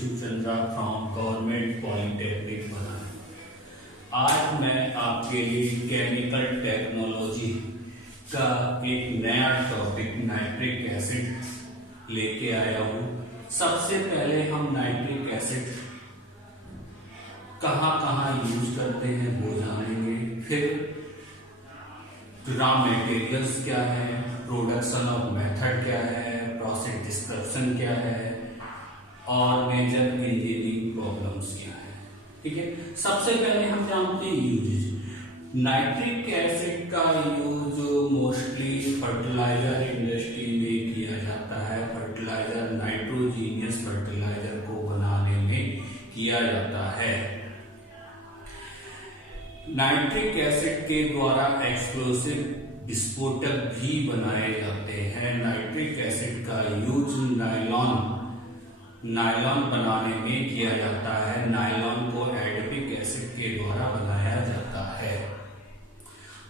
Vishnu Chandra from government polytechnic Banaras. आज मैं आपके लिए केमिकल टेक्नोलॉजी का एक नया टॉपिक नाइट्रिक एसिड लेके आया हूँ। सबसे पहले हम नाइट्रिक एसिड कहाँ कहाँ यूज करते हैं वो जानेंगे, फिर रॉ मटेरियल्स क्या है, प्रोडक्शन ऑफ मेथड क्या है, प्रोसेस डिस्क्रिप्शन क्या है और मेजर इंजीनियरिंग प्रॉब्लम्स क्या है। ठीक है, सबसे पहले हम जानते हैं यूजेज। नाइट्रिक एसिड का यूज मोस्टली फर्टिलाइजर इंडस्ट्री में किया जाता है। फर्टिलाइजर नाइट्रोजीनियस फर्टिलाइजर को बनाने में किया जाता है। नाइट्रिक एसिड के द्वारा एक्सप्लोसिव विस्फोटक भी बनाए जाते हैं। नाइट्रिक एसिड का यूज नायलॉन बनाने में किया जाता है। नायलॉन को एडिपिक एसिड के द्वारा बनाया जाता है।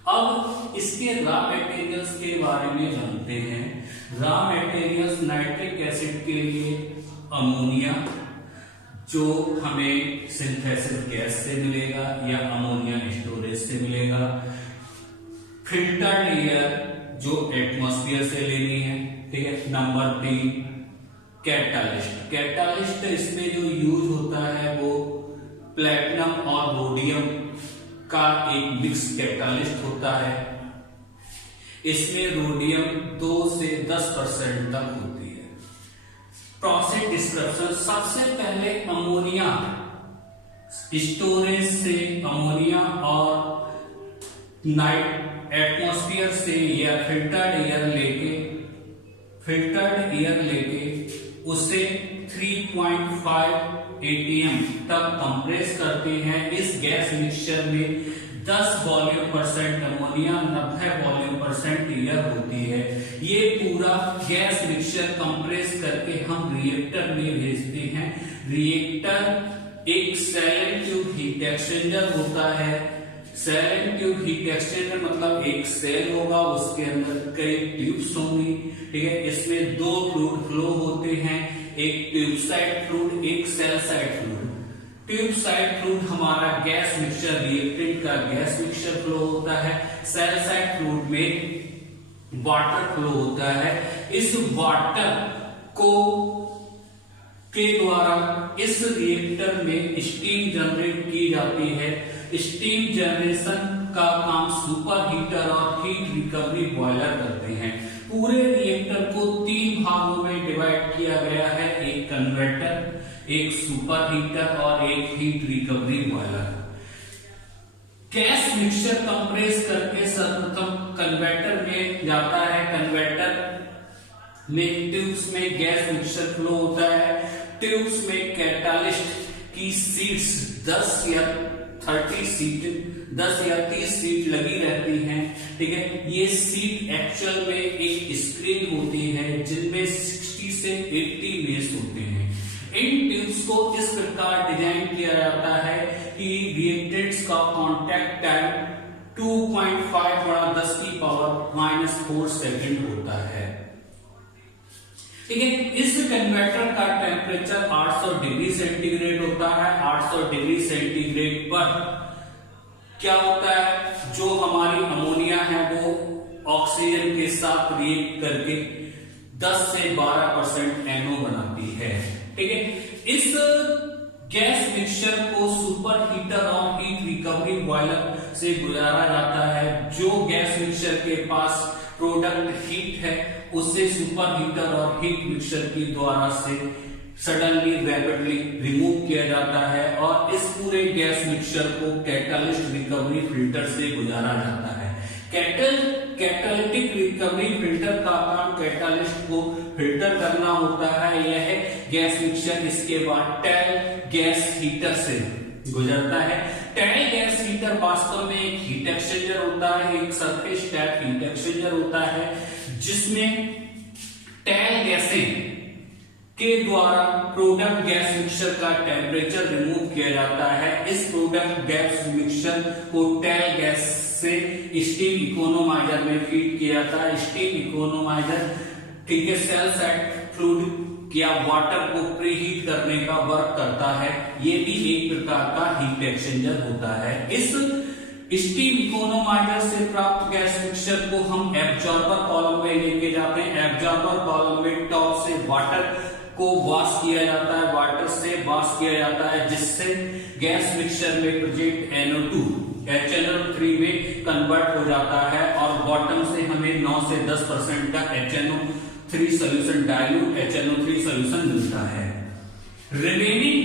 अब इसके रॉ मटेरियल्स के बारे में जानते हैं। रॉ मटेरियल्स नाइट्रिक एसिड के लिए अमोनिया, जो हमें सिंथेसिस गैस से मिलेगा या अमोनिया स्टोरेज से मिलेगा। फिल्टर्ड एयर जो एटमॉस्फेयर से लेनी है। ठीक है, नंबर 3 कैटालिस्ट। कैटालिस्ट इसमें जो यूज होता है वो प्लेटिनम और रोडियम का एक मिक्स कैटालिस्ट होता है। इसमें रोडियम 2 से 10% तक होती है। प्रोसेस डिस्क्रिप्शन, सबसे पहले अमोनिया स्टोरेज से अमोनिया और एटमॉस्फेयर से या फिल्टर्ड एयर लेके उसे 3.5 atm तक कंप्रेस करते हैं। इस गैस मिक्सचर में 10 volume percent ammonia, 90 volume percent air होती है। ये पूरा गैस मिक्सचर कंप्रेस करके हम रिएक्टर में भेजते हैं। रिएक्टर एक सेल ट्यूब हीट एक्सचेंजर होता है। सेल ट्यूब हीट एक्सचेंजर मतलब एक सेल होगा, उसके अंदर कई ट्यूब्स होंगी। ठीक है, इसमें 2 फ्लूइड फ्लो होते हैं, एक ट्यूब साइड फ्लूइड, एक sell side fluid. Tube side fluid हमारा गैस मिक्सचर रिएक्टेंट का गैस मिक्सचर फ्लो होता है। सेल साइड फ्लूइड में वाटर फ्लो होता है। इस वाटर को के द्वारा इस रिएक्टर में स्टीम जनरेट की जाती है। स्टीम जनरेशन का काम सुपर हीटर और हीट रिकवरी बॉयलर करते हैं। पूरे रिएक्टर को 3 भागों में डिवाइड किया गया है, एक कन्वर्टर, एक सुपर हीटर और एक heat recovery boiler. Gas mixture compress करके सर्वप्रथम कन्वर्टर में जाता है। कन्वर्टर में ट्यूब्स में गैस मिक्सचर फ्लो होता है। ट्यूब्स में कैटालिस्ट की सीट्स 10 या 30 सीट लगी रहती हैं। ठीक है, ये सीट एक्चुअल में एक स्क्रीन होती है जिनमें 60 से 80 मेष होते हैं। इन ट्यूब्स को इस प्रकार डिजाइन किया जाता है कि रिएक्टेंट्स का कांटेक्ट टाइम 2.5 × 10⁻⁴ सेकंड होता है। ठीक है, इस कन्वर्टर का टेम्परेचर 800 डिग्री सेंटीग्रेड होता है। 800 डिग्री सेंटीग्रेड पर क्या होता है, जो हमारी अमोनिया है वो ऑक्सीजन के साथ रिएक्ट करके 10 से 12% NO बनाती है। ठीक है, इस गैस मिक्सचर को सुपर हीटर और हीट रिकवरी बॉयलर से गुजारा जाता है। जो गैस मिक्सचर के पास प्रोडक्ट हीट है उसे सुपर हीटर और हीट मिक्सचर के द्वारा से सडनली रैपिडली रिमूव किया जाता है और इस पूरे गैस मिक्सचर को कैटालिस्ट रिकवरी फिल्टर से गुजारा जाता है। कैटालिटिक रिकवरी फिल्टर का काम कैटालिस्ट को फिल्टर करना होता है। यह गैस मिक्सचर इसके बाद टैल गैस हीटर से गुजरता है। टैल गैस हीटर वास्तव में एक हीट एक्सचेंजर होता है, एक सरफेस टैप हीट एक्सचेंजर होता है जिसमें टैल गैसें के द्वारा प्रोडक्ट गैस मिक्सचर का टेम्परेचर रिमूव किया जाता है। इस प्रोडक्ट गैस मिक्सचर को टैल गैस से स्टीम इकोनोमाइजर में फीड किया जाता है। स्टीम इकोनोमाइजर, ठीक है, सेल साइड फ्लूइड क्या वाटर को प्रीहीट करने का वर्क करता है। ये भी एक प्रकार का हीट एक्सचेंजर होता है। इस स्टीम इकोनोमाइजर से प्राप्त गैस मिक्सचर को हम एब्जॉर्बर कॉलम में लेके जाते हैं। एब्जॉर्बर कॉलम में टॉप से वाटर को वाश किया जाता है, वाटर से वाश किया जाता है, जिससे गैस मिक्सचर में प्रेजेंट NO2 HNO3 में कन्वर्ट हो जाता है और बॉटम से हमें 9 से 10% का HNO3 solution, dilute HNO3 solution मिलता है। रिमेनिंग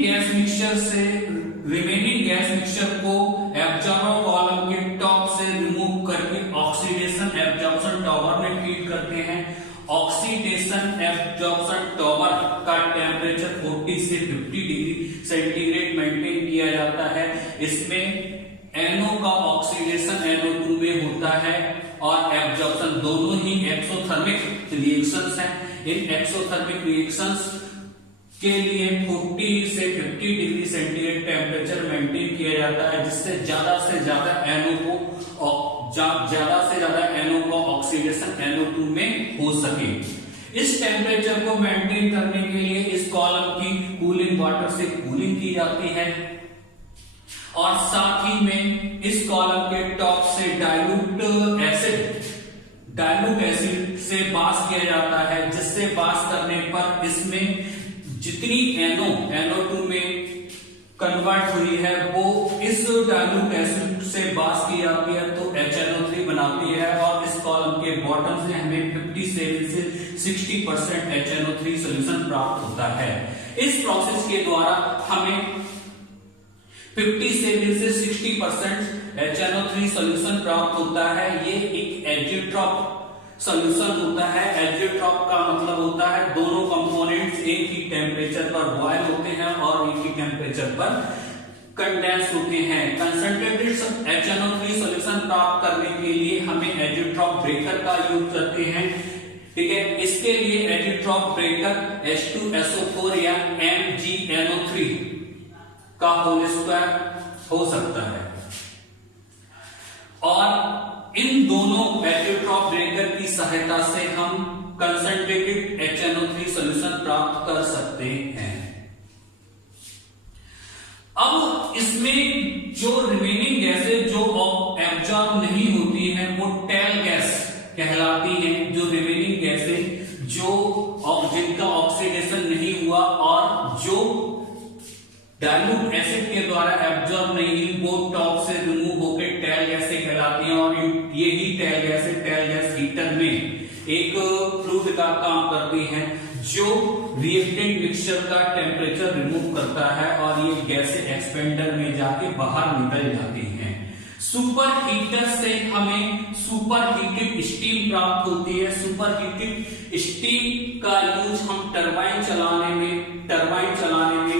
गैस मिक्सचर को एब्जॉर्बर कॉलम के टॉप से रिमूव करके ऑक्सीडेशन एब्जॉर्प्शन टॉवर में फीड करते हैं। ऑक्सीडेशन एब्जॉर्प्शन टॉवर का टेम्परेचर 40 से 50 डिग्री सेंटीग्रेड मेंटेन किया जाता है। इसमें NO का ऑक्सीडेशन NO2 में होता है और एब्जॉर्प्शन, दोनों ही एक्सोथर्मिक रिएक्शंस हैं। इन एक्सोथर्मिक रिएक्शंस के लिए 40 से 50 डिग्री सेंटीग्रेड टेम्परेचर मेंटेन किया जाता है, जिससे ज्यादा से ज्यादा NO का ऑक्सीडेशन NO2 में हो सके। इस टेम्परेचर को मेंटेन करने के लिए इस कॉलम की कूलिंग वाटर से कूलिंग की जाती है और साथ ही में इस कॉलम के टॉप से डाइल्यूट एसिड से वाश किया जाता है, जिससे वाश करने पर इसमें जितनी NO2 में कन्वर्ट हुई है वो इस डाइल्यूट एसिड से वाश की जाती है तो HNO3 बनाती है और इस कॉलम के बॉटम से हमें 57 से 60% HNO3 सोल्यूशन प्राप्त होता है। इस प्रोसेस के द्वारा हमें 57 से 60% HNO3 सोल्यूशन प्राप्त होता है। ये एक एजियोट्रॉप सोल्यूशन होता है। एजियोट्रॉप का मतलब होता है दोनों कंपोनेंट्स एक ही टेम्परेचर पर बॉयल होते हैं और एक ही टेम्परेचर पर कंडेंस होते हैं। कंसंट्रेटेड HNO3 सोल्यूशन प्राप्त करने के लिए हमें एजियोट्रॉप ब्रेकर का यूज करते हैं। ठीक है, इसके लिए एजियोट्रॉप ब्रेकर H2SO4 या MgNO3 का होल स्क्वायर हो सकता है और इन दोनों एजियोट्रॉप ब्रेकर की सहायता से हम कंसंट्रेटेड HNO3 सोल्यूशन प्राप्त कर सकते हैं। अब इसमें जो रिमेनिंग गैसें जो एब्जॉर्ब नहीं होती हैं वो टेल गैस कहलाती हैं। जो रिमेनिंग गैसें जिनका ऑक्सीडेशन नहीं हुआ और जो डाइल्यूट एसिड के द्वारा एब्जॉर्ब नहीं हुई वो टॉप से रिमूव होकर टेल गैसें कहलाती हैं और ये ही टेल गैस हीटर में एक फ्लूइड का काम करती हैं जो रिएक्टेंट मिक्सचर का टेम्परेचर रिमूव करता है और ये गैसें एक्सपेंडर में जाके बाहर निकल जाती हैं। सुपर हीटर से हमें सुपर हीटेड स्टीम प्राप्त होती है। सुपर हीटेड स्टीम का यूज हम टरबाइन चलाने में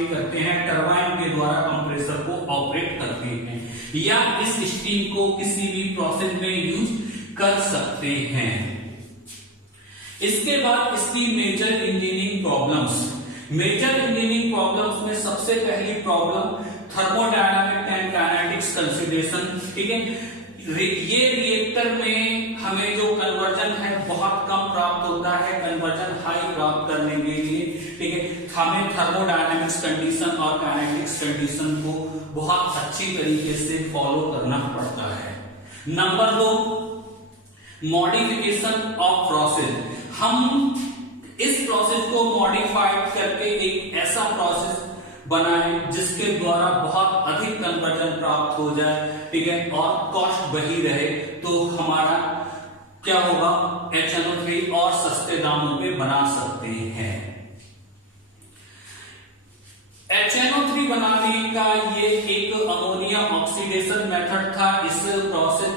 करते हैं। टरबाइन के द्वारा कंप्रेसर को ऑपरेट करते हैं या इस स्टीम को किसी भी प्रोसेस में यूज कर सकते हैं। इसके बाद इसकी मेजर इंजीनियरिंग प्रॉब्लम्स में सबसे पहली problem thermodynamic and kinetics consideration. ठीक है, ये रिएक्टर में हमें जो कन्वर्जन है बहुत कम प्राप्त होता है। कन्वर्जन हाई प्राप्त करने के लिए ठीक है हमें थर्मोडायनामिक्स कंडीशन और काइनेटिक्स कंडीशन को बहुत अच्छी तरीके से फॉलो करना पड़ता है। Number 2, modification of process. हम इस प्रोसेस को मॉडिफाइड करके एक ऐसा प्रोसेस बनाएं जिसके द्वारा बहुत अधिक कन्वर्जन प्राप्त हो जाए। ठीक है, और कॉस्ट वही रहे तो हमारा क्या होगा, HNO3 और सस्ते दामों पे बना सकते हैं। HNO3 बनाने का ये एक अमोनिया ऑक्सीडेशन मेथड था। इस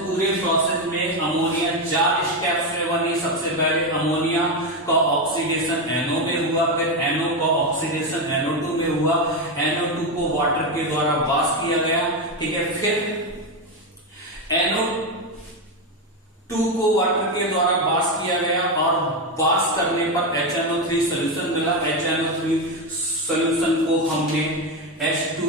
पूरे प्रोसेस में अमोनिया 4 स्टेप्स में बनी। सबसे पहले अमोनिया का ऑक्सीडेशन NO में हुआ, फिर NO का ऑक्सीडेशन NO2 में हुआ। NO2 को वाटर के द्वारा वाश किया गया। ठीक है, फिर NO2 को वाटर के द्वारा वाश किया गया और वाश करने पर HNO3 सोल्यूशन मिला। HNO3 सोल्यूशन को हमने H2